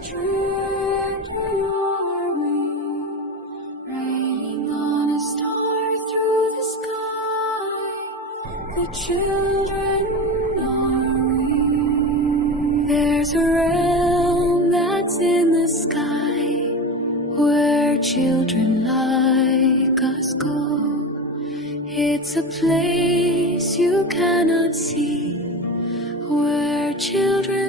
trajectory are we? Raining on a star through the sky. The children are we? There's a realm that's in the sky where children like us go. It's a place you cannot see where children